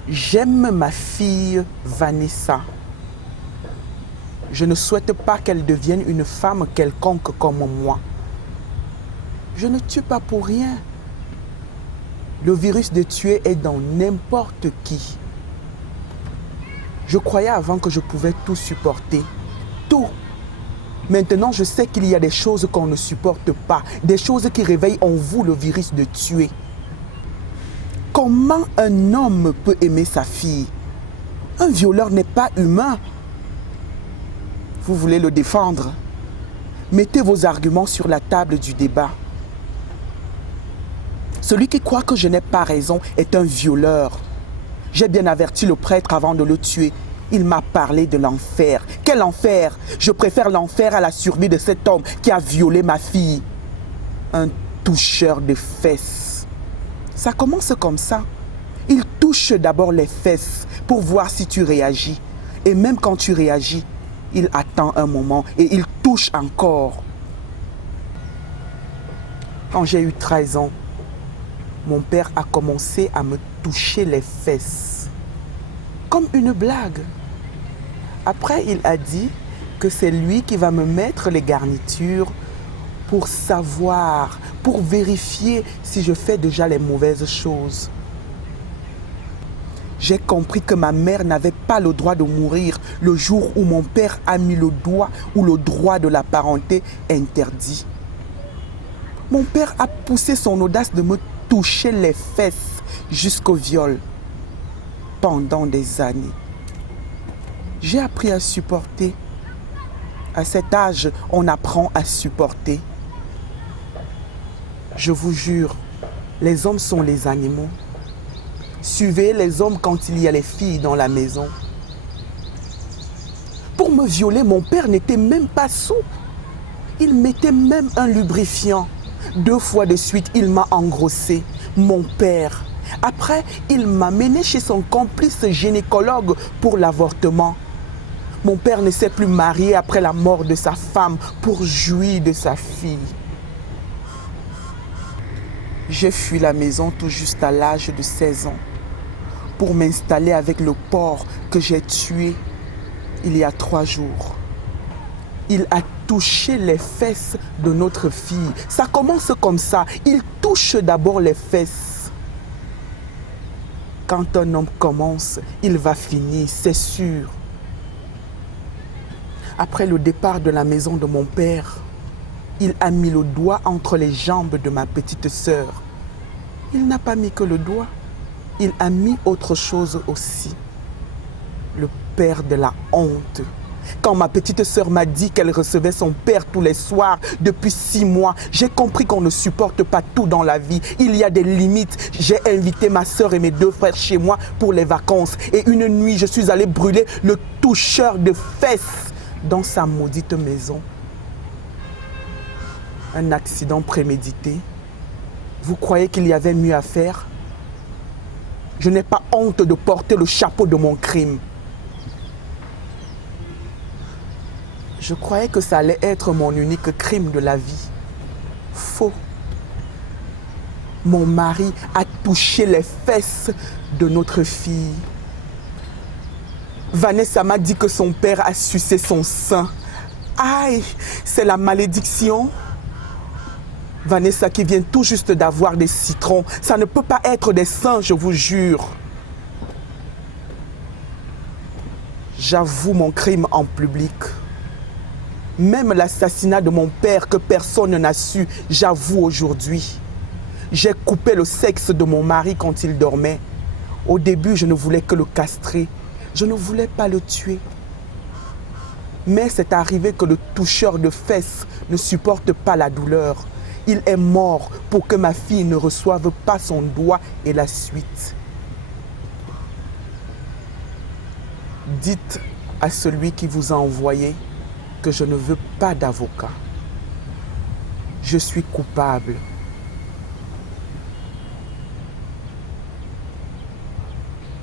J'aime ma fille Vanessa. Je ne souhaite pas qu'elle devienne une femme quelconque comme moi. Je ne tue pas pour rien. Le virus de tuer est dans n'importe qui. Je croyais avant que je pouvais tout supporter. Tout. Maintenant, je sais qu'il y a des choses qu'on ne supporte pas. Des choses qui réveillent en vous le virus de tuer. Comment un homme peut aimer sa fille? Un violeur n'est pas humain. Vous voulez le défendre? Mettez vos arguments sur la table du débat. Celui qui croit que je n'ai pas raison est un violeur. J'ai bien averti le prêtre avant de le tuer. Il m'a parlé de l'enfer. Quel enfer? Je préfère l'enfer à la survie de cet homme qui a violé ma fille. Un toucheur de fesses. Ça commence comme ça. Il touche d'abord les fesses pour voir si tu réagis. Et même quand tu réagis, il attend un moment et il touche encore. Quand j'ai eu 13 ans, mon père a commencé à me toucher les fesses. Comme une blague. Après, il a dit que c'est lui qui va me mettre les garnitures pour savoir, pour vérifier si je fais déjà les mauvaises choses. J'ai compris que ma mère n'avait pas le droit de mourir le jour où mon père a mis le doigt où le droit de la parenté interdit. Mon père a poussé son audace de me toucher les fesses jusqu'au viol pendant des années. J'ai appris à supporter. À cet âge, on apprend à supporter. Je vous jure, les hommes sont les animaux. Suivez les hommes quand il y a les filles dans la maison. Pour me violer, mon père n'était même pas sourd. Il mettait même un lubrifiant. 2 fois de suite, il m'a engrossé. Mon père. Après, il m'a mené chez son complice gynécologue pour l'avortement. Mon père ne s'est plus marié après la mort de sa femme pour jouir de sa fille. J'ai fui la maison tout juste à l'âge de 16 ans pour m'installer avec le porc que j'ai tué il y a 3 jours. Il a touché les fesses de notre fille. Ça commence comme ça. Il touche d'abord les fesses. Quand un homme commence, il va finir, c'est sûr. Après le départ de la maison de mon père, il a mis le doigt entre les jambes de ma petite sœur. Il n'a pas mis que le doigt. Il a mis autre chose aussi. Le père de la honte. Quand ma petite sœur m'a dit qu'elle recevait son père tous les soirs depuis 6 mois, j'ai compris qu'on ne supporte pas tout dans la vie. Il y a des limites. J'ai invité ma sœur et mes 2 frères chez moi pour les vacances. Et une nuit, je suis allé brûler le toucheur de fesses dans sa maudite maison. Un accident prémédité. Vous croyez qu'il y avait mieux à faire? Je n'ai pas honte de porter le chapeau de mon crime. Je croyais que ça allait être mon unique crime de la vie. Faux. Mon mari a touché les fesses de notre fille. Vanessa m'a dit que son père a sucé son sein. Aïe, c'est la malédiction. Vanessa qui vient tout juste d'avoir des citrons. Ça ne peut pas être des seins, je vous jure. J'avoue mon crime en public. Même l'assassinat de mon père que personne n'a su, j'avoue aujourd'hui. J'ai coupé le sexe de mon mari quand il dormait. Au début, je ne voulais que le castrer. Je ne voulais pas le tuer. Mais c'est arrivé que le toucheur de fesses ne supporte pas la douleur. Il est mort pour que ma fille ne reçoive pas son doigt et la suite. Dites à celui qui vous a envoyé que je ne veux pas d'avocat. Je suis coupable.